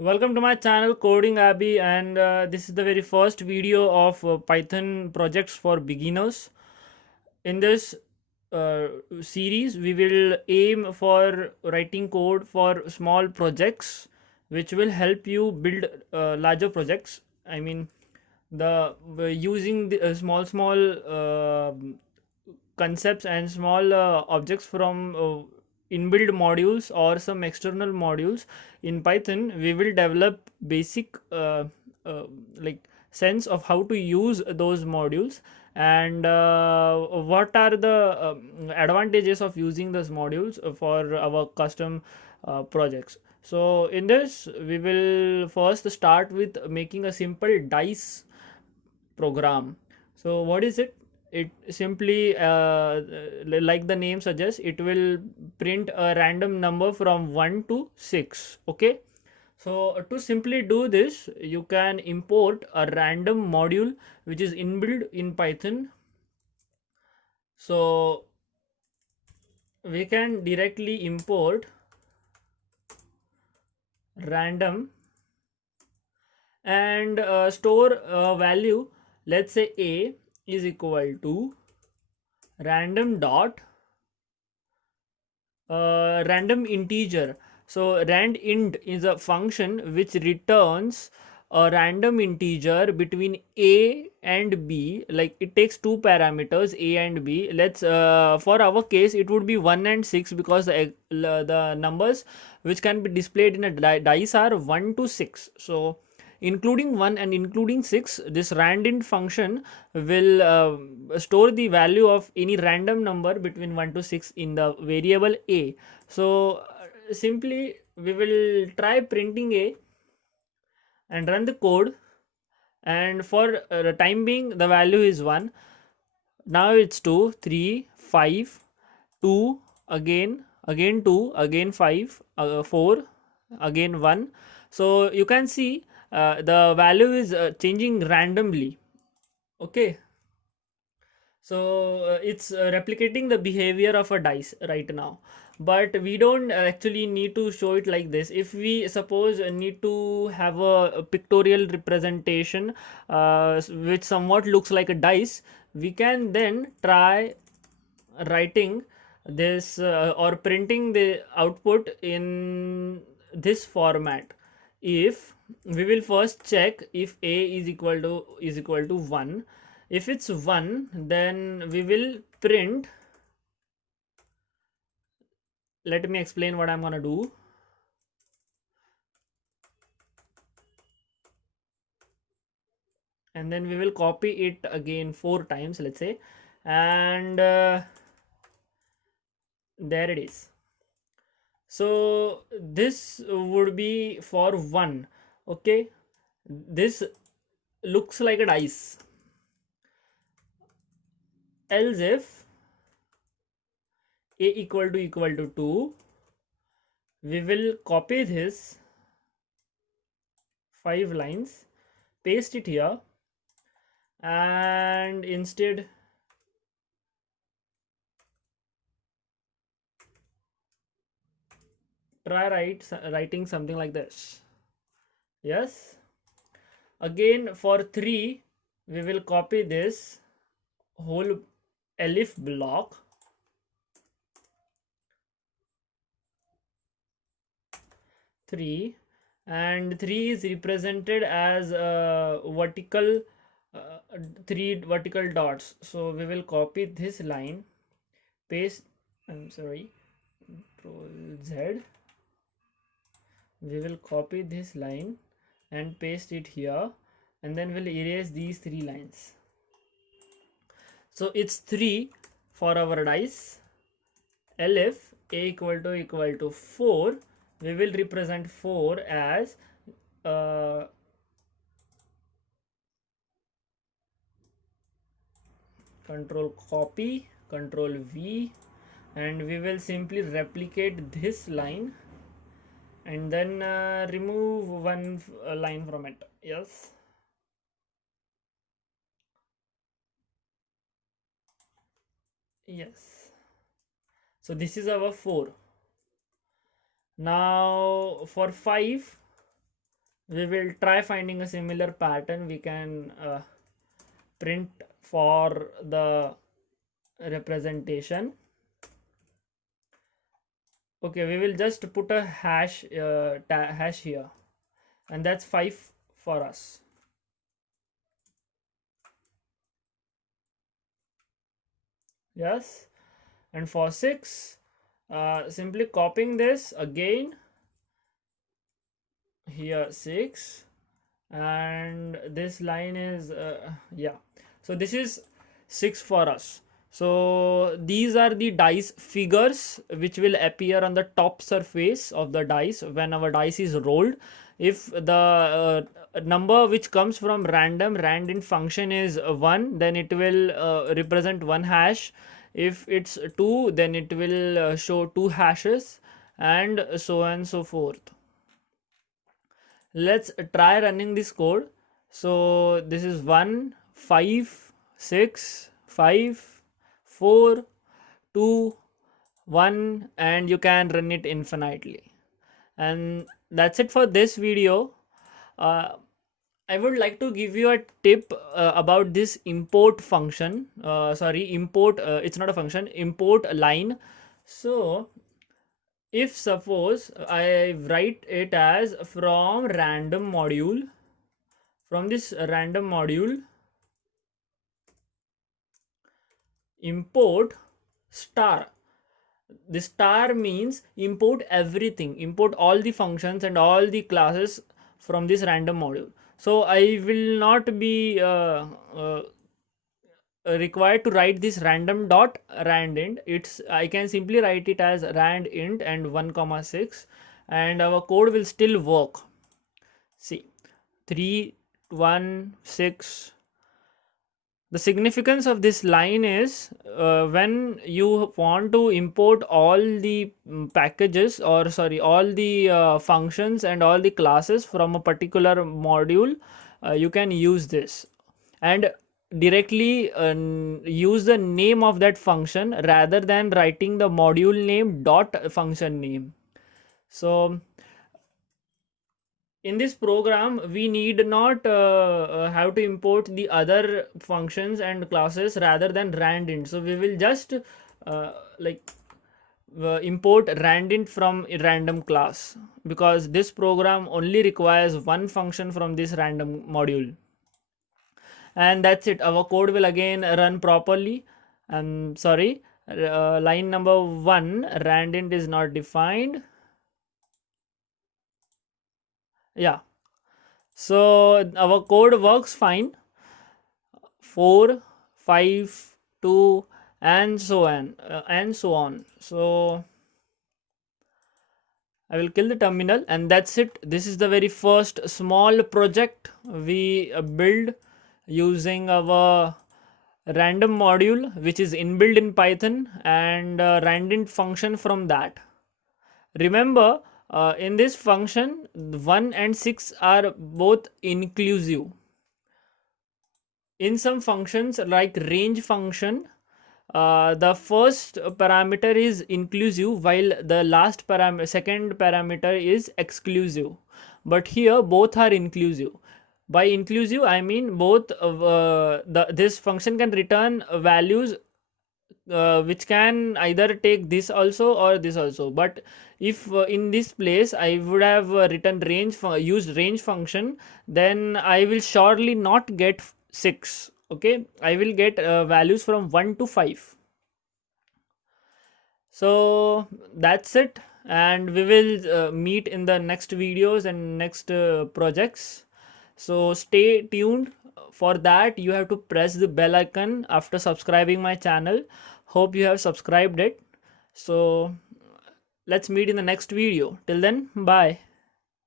Welcome to my channel Coding Abby, and this is the very first video of Python projects for beginners. In this uh, series, we will aim for writing code for small projects, which will help you build larger projects. I mean, the using the small concepts and small objects from inbuilt modules or some external modules in Python. We will develop basic uh, like sense of how to use those modules, and what are the advantages of using those modules for our custom projects. So in this, we will first start with making a simple dice program. So what is it? It simply like the name suggests, it will print a random number from 1 to 6. Okay, so to simply do this, you can import a random module which is inbuilt in Python. So we can directly import random and store a value. Let's say a is equal to random dot random integer. So rand int is a function which returns a random integer between a and b. Like, it takes two parameters, a and b. Let's for our case it would be 1 and 6, because the numbers which can be displayed in a dice are 1 to 6. So including 1 and including 6, this randint function will store the value of any random number between 1 to 6 in the variable a. So simply we will try printing a and run the code, and for the time being the value is 1. Now it's 2, 3, 5, 2, again 2, again 5, 4, again 1. So you can see the value is changing randomly. Okay, so it's replicating the behavior of a dice right now, but we don't actually need to show it like this. If we suppose need to have a pictorial representation which somewhat looks like a dice, we can then try writing this or printing the output in this format. If we will first check if a is equal to 1. If it's 1, then we will print. Let me explain what I'm gonna do. And then we will copy it again 4 times, let's say, and there it is. So this would be for 1. Okay, this looks like a dice. Else if a equal to 2, we will copy this 5 lines, paste it here, and instead try writing something like this. Yes, again for 3, we will copy this whole elif block, 3, and 3 is represented as vertical, 3 vertical dots. So we will copy this line, paste, I'm sorry, Control Z. We will copy this line and paste it here, and then we'll erase these 3 lines. So it's 3 for our dice. Elif a equal to 4, we will represent 4 as control copy, control V, and we will simply replicate this line and then remove one line from it. Yes, yes. So this is our 4. Now for 5, We will try finding a similar pattern we can print for the representation. Okay, we will just put a hash hash here, and that's 5 for us. Yes, and for 6, simply copying this again here 6, and this line is yeah, so this is 6 for us. So these are the dice figures which will appear on the top surface of the dice when our dice is rolled. If the number which comes from randint function is 1, then it will represent 1 hash. If it's 2, then it will show 2 hashes, and so on and so forth. Let's try running this code. So this is 1 5 6 5 4 2 1, and you can run it infinitely. And that's it for this video. I would like to give you a tip about this import function. Import, it's not a function, import line. So if suppose I write it as from random module, from this random module, import star. The star means import everything, import all the functions and all the classes from this random module. So I will not be required to write this random dot randint. It's, I can simply write it as randint and 1,6, and our code will still work. See, 3 1 6. The significance of this line is when you want to import all the packages, or sorry, all the functions and all the classes from a particular module, you can use this and directly use the name of that function rather than writing the module name dot function name. So in this program we need not have to import the other functions and classes rather than randint. So we will just import randint from a random class, because this program only requires one function from this random module. And that's it, our code will again run properly. I'm sorry, line number 1, randint is not defined. Yeah, so our code works fine. 4 5 2 and so on. So I will kill the terminal, and that's it. This is the very first small project we build using our random module, which is inbuilt in Python, and randint function from that. Remember, in this function 1 and 6 are both inclusive. In some functions like range function, the first parameter is inclusive while the second parameter is exclusive, but here both are inclusive. By inclusive I mean both this function can return values which can either take this also or this also. But if in this place I would have written used range function, then I will surely not get 6. Okay, I will get values from 1 to 5. So that's it, and we will meet in the next videos and next projects. So stay tuned. For that you have to press the bell icon after subscribing my channel. Hope you have subscribed it. So let's meet in the next video. Till then, bye.